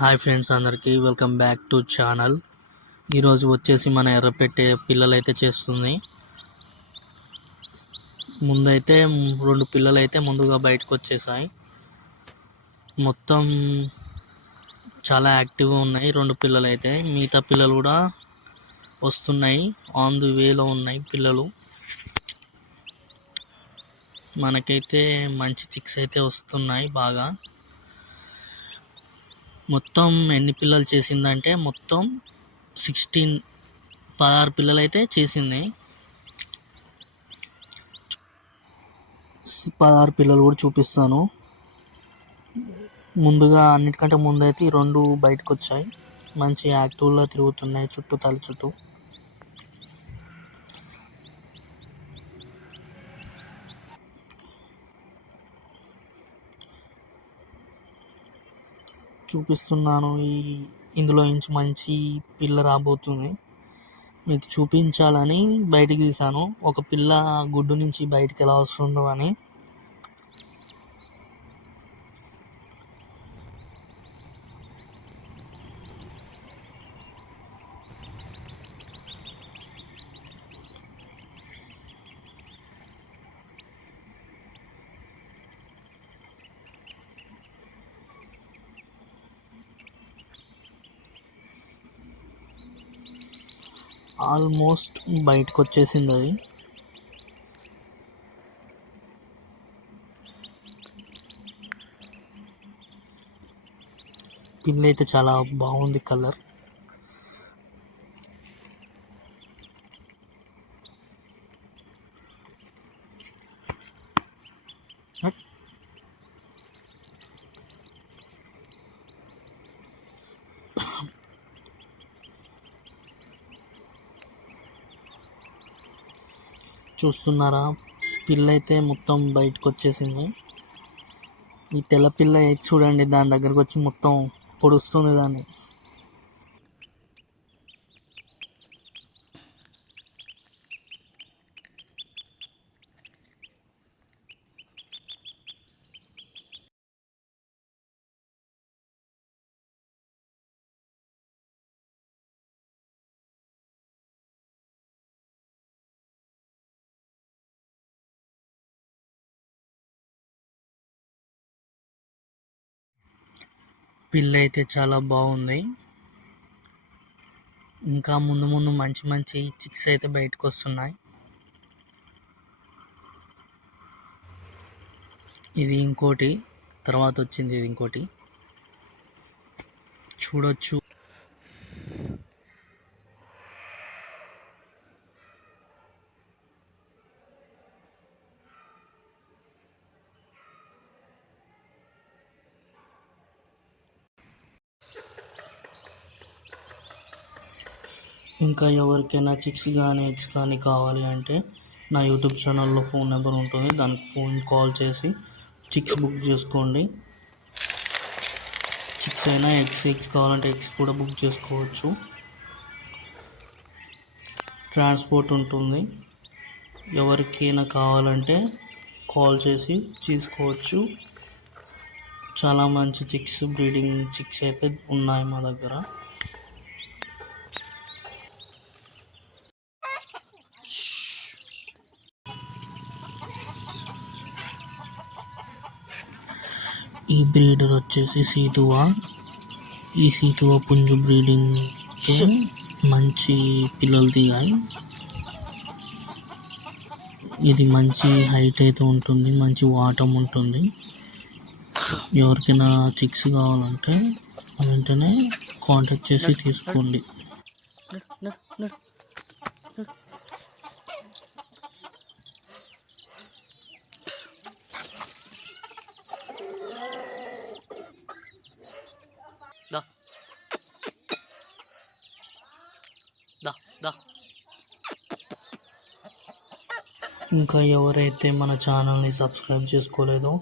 Hi friends, అందరికీ welcome back to channel. ఈరోజు వచ్చేసి మన ఎర్రపెట్టె పిల్లలైతే చేస్తుంది. ముందైతే 2 పిల్లలైతే ముందుగా బయటకు వచ్చేసాయి. మొత్తం చాలా యాక్టివ్గా ఉన్నాయి 2 పిల్లలైతే. మిగతా పిల్లలు కూడా వస్తున్నాయి, ఆన్ ది వేలో ఉన్నాయి పిల్లలు. మనకైతే మంచి చిక్స్ అయితే వస్తున్నాయి బాగా. మొత్తం ఎన్ని పిల్లలు చేసిందంటే మొత్తం 16 పిల్లలు అయితే చేసింది. 16 పిల్లలు కూడా చూపిస్తాను. ముందుగా అన్నిటికంటే ముందు అయితే ఈ 2 బయటకు వచ్చాయి. మంచి యాక్టివ్లో తిరుగుతున్నాయి తల చుట్టూ. చూపిస్తున్నాను. ఇందులో నుంచి మంచి పిల్ల రాబోతుంది, మీకు చూపించాలని బయటికి తీసాను. ఒక పిల్ల గుడ్డు నుంచి బయటికి ఎలా వస్తుందో అని. ఆల్మోస్ట్ బయటకు వచ్చేసింది అది. పిల్ల అయితే చాలా బాగుంది కలర్. చూస్తున్నారా, పిల్ల అయితే మొత్తం బయటకు వచ్చేసింది. ఈ తెల్ల పిల్ల అయితే చూడండి, దాని దగ్గరకు వచ్చి మొత్తం పొడుస్తుంది దాన్ని. పిల్ల అయితే చాలా బాగుంది. ఇంకా ముందు ముందు మంచి మంచి చిక్స్ అయితే బయటకు వస్తున్నాయి. ఇది ఇంకోటి, తర్వాత వచ్చింది ఇది ఇంకోటి, చూడొచ్చు. ఇంకా ఎవరికైనా చిక్స్ కానీ ఎగ్స్ కానీ కావాలి అంటే నా యూట్యూబ్ ఛానల్లో ఫోన్ నెంబర్ ఉంటుంది, దానికి ఫోన్ కాల్ చేసి చిక్స్ బుక్ చేసుకోండి. చిక్స్ అయినా ఎగ్స్ కావాలంటే ఎగ్స్ కూడా బుక్ చేసుకోవచ్చు. ట్రాన్స్పోర్ట్ ఉంటుంది. ఎవరికైనా కావాలంటే కాల్ చేసి తీసుకోవచ్చు. చాలా మంచి చిక్స్, బ్రీడింగ్ చిక్స్ అయితే ఉన్నాయి మా దగ్గర. ఈ బ్రీడర్ వచ్చేసి సీతువా. ఈ సీతువా పుంజు బ్రీడింగ్కి మంచి పిల్లలు దిగాయి. ఇది మంచి హైట్ అయితే ఉంటుంది, మంచి వాటం ఉంటుంది. ఎవరికైనా చిక్స్ కావాలంటే వెంటనే కాంటాక్ట్ చేసి తీసుకోండి. ఇంకా ఎవరైతే మన ఛానల్ని సబ్స్క్రైబ్ చేసుకోలేదో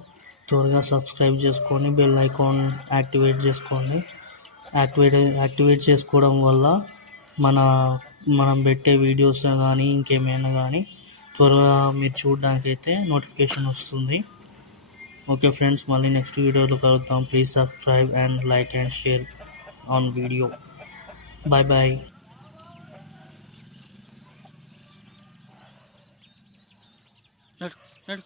త్వరగా సబ్స్క్రైబ్ చేసుకొని బెల్ ఐకాన్ యాక్టివేట్ చేసుకోండి. యాక్టివేట్ చేసుకోవడం వల్ల మనం పెట్టే వీడియోస్ కానీ ఇంకేమైనా కానీ త్వరగా మీరు చూడడానికి అయితే నోటిఫికేషన్ వస్తుంది. ఓకే ఫ్రెండ్స్, మళ్ళీ నెక్స్ట్ వీడియోలో కలుద్దాం. Please subscribe and like and share. on video. Bye bye. నడు నడు